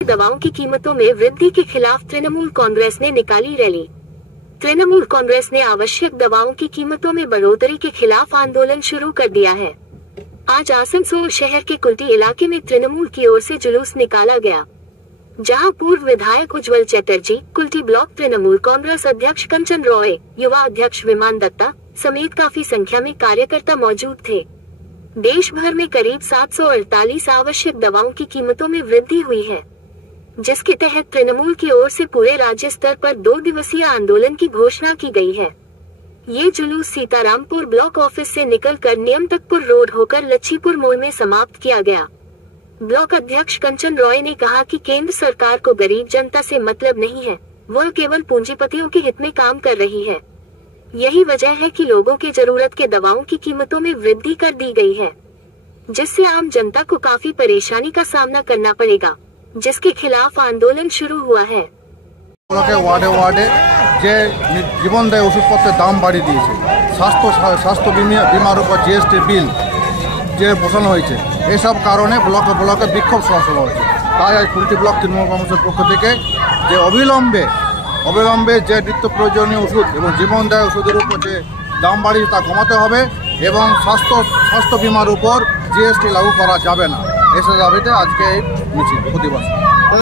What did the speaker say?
दवाओं की कीमतों में वृद्धि के खिलाफ तृणमूल कांग्रेस ने निकाली रैली। तृणमूल कांग्रेस ने आवश्यक दवाओं की कीमतों में बढ़ोतरी के खिलाफ आंदोलन शुरू कर दिया है। आज आसनसोल शहर के कुल्टी इलाके में तृणमूल की ओर से जुलूस निकाला गया, जहां पूर्व विधायक उज्जवल चटर्जी, कुल्टी ब्लॉक तृणमूल कांग्रेस अध्यक्ष कंचन रॉय, युवा अध्यक्ष विमान दत्ता समेत काफी संख्या में कार्यकर्ता मौजूद थे। देश भर में करीब 748 आवश्यक दवाओं की कीमतों में वृद्धि हुई है, जिसके तहत तृणमूल की ओर से पूरे राज्य स्तर पर 2 दिवसीय आंदोलन की घोषणा की गई है। ये जुलूस सीतारामपुर ब्लॉक ऑफिस से निकलकर नियमतकपुर रोड होकर लच्छीपुर मोड़ में समाप्त किया गया। ब्लॉक अध्यक्ष कंचन रॉय ने कहा कि केंद्र सरकार को गरीब जनता से मतलब नहीं है, वह केवल पूंजीपतियों के हित में काम कर रही है। यही वजह है कि लोगों के जरूरत के दवाओं की कीमतों में वृद्धि कर दी गई है, जिससे आम जनता को काफी परेशानी का सामना करना पड़ेगा, जिसके खिलाफ आंदोलन शुरू हुआ है। वार्डे वार्डे যে জীবনদায়ী ওষুধপত্রের দাম বাড়িয়ে দিয়েছে, স্বাস্থ্য বিমার উপর জিএসটি বিল যে বসানো হয়েছে, এসব কারণে ব্লকে ব্লকে বিক্ষোভ সভা হয়েছে। তাই আজ কুলটি ব্লক তৃণমূল কংগ্রেসের পক্ষ থেকে যে অবিলম্বে যে নিত্য প্রয়োজনীয় ওষুধ এবং জীবনদায়ী ওষুধের উপর যে দাম বাড়িয়ে তা কমাতে হবে এবং স্বাস্থ্য বিমার উপর জিএসটি লাগু করা যাবে না, এসব দাবিতে আজকে এই মিছিল প্রতিবাদ।